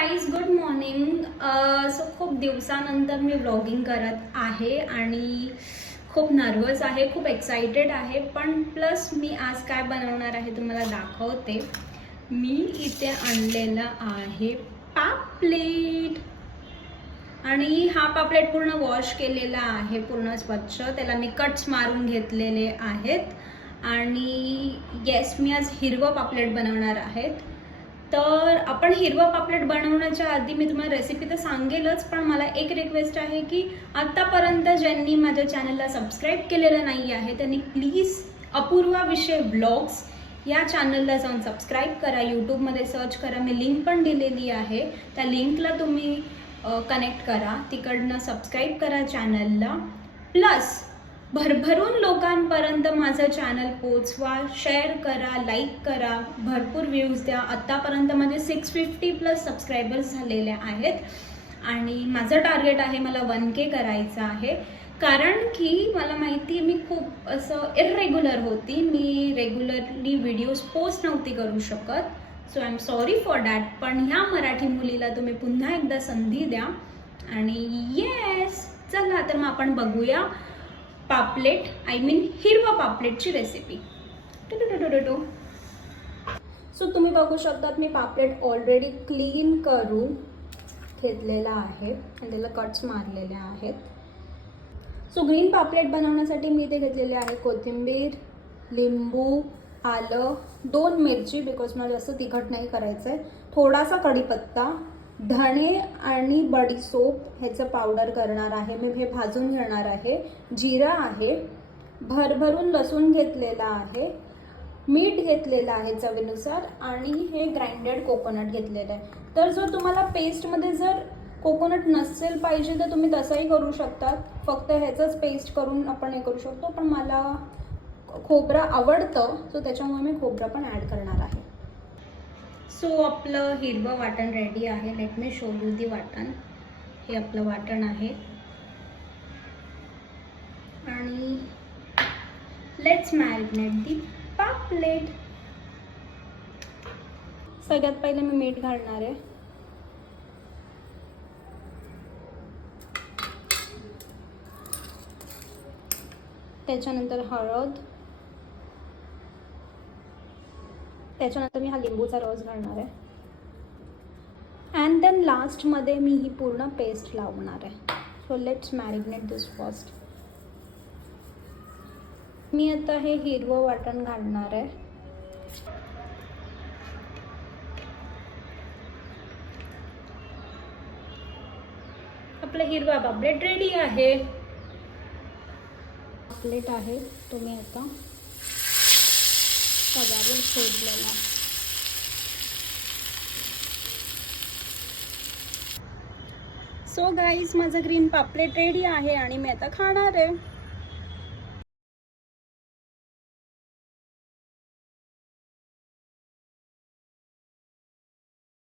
Guys, good morning. So खूप दिवसानंतर मी vlogging करत आहे आणि खूप नर्वस आहे, खूप एक्साइटेड आहे. पण प्लस मी आज काय बनवणार आहे तुम्हाला दाखवते. मी इथे आणलेला आहे पापलेट आणि हा पापलेट पूर्ण वॉश केलेला आहे, पूर्ण स्वच्छ. त्याला मी कट्स मारून घेतलेले आहेत आणि येस, मी आज हिरवं पापलेट बनवणार आहेत. तर आपण हिरवं पापलेट बनवण्याच्या आधी मी तुम्हाला रेसिपी तर सांगेलच, पण मला एक रिक्वेस्ट आहे की आत्तापर्यंत ज्यांनी माझ्या चॅनलला सबस्क्राईब केलेलं नाही आहे त्यांनी प्लीज अपूर्वा विषय व्लॉग्स या चॅनलला जाऊन सबस्क्राईब करा. यूट्यूबमध्ये सर्च करा, मी लिंक पण दिलेली आहे. त्या लिंकला तुम्ही कनेक्ट करा, तिकडनं सबस्क्राईब करा चॅनलला. प्लस भरभरून लोकांपर्यंत माझं चॅनल पोचवा, शेअर करा, लाईक करा, भरपूर व्ह्यूज द्या. आत्तापर्यंत माझे 650+ सबस्क्रायबर्स झालेले आहेत आणि माझं टार्गेट आहे मला 1K करायचं आहे. कारण की मला माहिती आहे मी खूप असं इरेग्युलर होती, मी रेग्युलरली व्हिडिओज पोस्ट नव्हती करू शकत. So I am sorry for that. पण ह्या मराठी मुलीला तुम्ही पुन्हा एकदा संधी द्या आणि येस, चला तर मग आपण बघूया पापलेट, आय मीन हिरवा पापलेटची रेसिपी. सो तुम्ही बघू शकतात मी पापलेट ऑलरेडी क्लीन करून घेतलेला आहे आणि त्याला कट्स मारलेले आहेत. सो ग्रीन पापलेट बनवण्यासाठी मी इथे घेतलेले आहे कोथिंबीर, लिंबू, आलं, 2 मिरची, बिकॉज मला जास्त तिखट नाही करायचं आहे, थोडासा कढीपत्ता, धणे आणि बडीसोप ह्याचं पावडर करणार आहे मी, हे भाजून घेणार आहे, जिरा आहे, भरभरून लसूण घेतलेला आहे, मीठ घेतलेलं आहे चवीनुसार आणि हे ग्राइंडेड कोकोनट घेतलेलं आहे. तर जर तुम्हाला पेस्टमध्ये जर कोकोनट नसेल पाहिजे तर तुम्ही तसंही करू शकतात, फक्त ह्याचंच पेस्ट करून आपण हे करू शकतो. पण मला खोबरं आवडतं सो त्याच्यामुळे मी खोबरं पण ॲड करणार आहे. सो आपलं हिरवं वाटण रेडी आहे. लेट मी शो यू दी वाटण. हे आपलं वाटण आहे आणि लेट्स मॅरिनेट दी पापलेट. सगळ्यात पहिले मी मीठ घालणार आहे. त्याच्यानंतर हळद, त्याच्यानंतर मी हा लिंबूचा रस घालणार आहे अँड देन लास्टमध्ये मी ही पूर्ण पेस्ट लावणार आहे. So let's marinate this first. मी आता हे हिरवं वाटण घालणार आहे. आपला हिरवा पापलेट रेडी आहे. पापलेट आहे तुम्ही आता तव्यावर सोडलेला. सो गाईज, माझं ग्रीन पापलेट रेडी आहे आणि मी आता खाणार आहे.